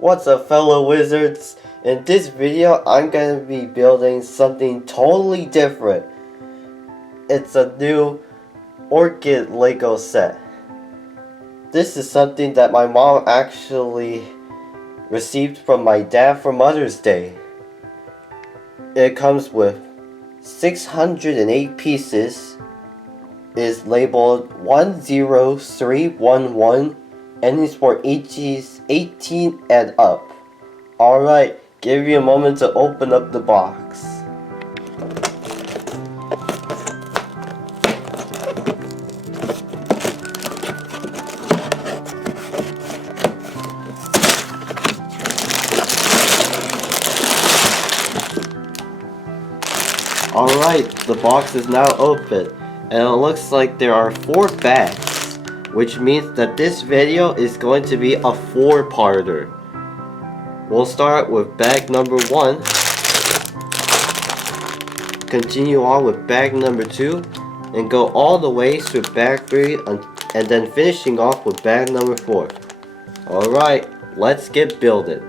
What's up, fellow wizards? In this video I'm gonna be building something totally different. It's a new orchid Lego set. This is something that my mom actually received from my dad for Mother's Day. It comes with 608 pieces, is labeled 10311, and is for ages 18 and up. Alright, give me a moment to open up the box. Alright, the box is now open, and it looks like there are 4 bags, which means that this video is going to be a 4-parter. We'll start with bag number 1, continue on with bag number 2, and go all the way to bag 3, and then finishing off with bag number 4. Alright, let's get building.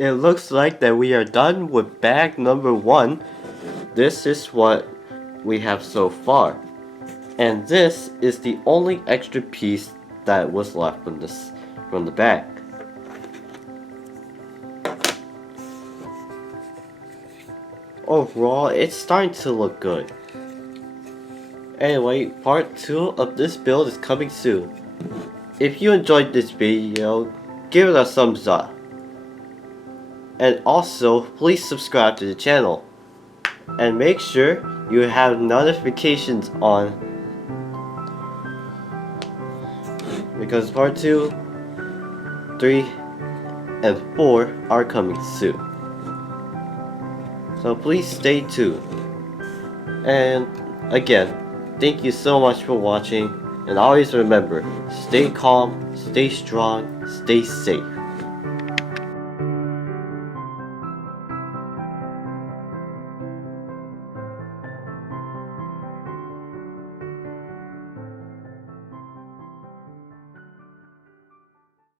it looks like that we are done with bag number 1. This is what we have so far. And this is the only extra piece that was left from the bag. Overall, it's starting to look good. Anyway, part 2 of this build is coming soon. If you enjoyed this video, give it a thumbs up. And also, please subscribe to the channel. And make sure you have notifications on, because part 2, 3, and 4 are coming soon. So please stay tuned. And again, thank you so much for watching, and always remember, stay calm, stay strong, stay safe.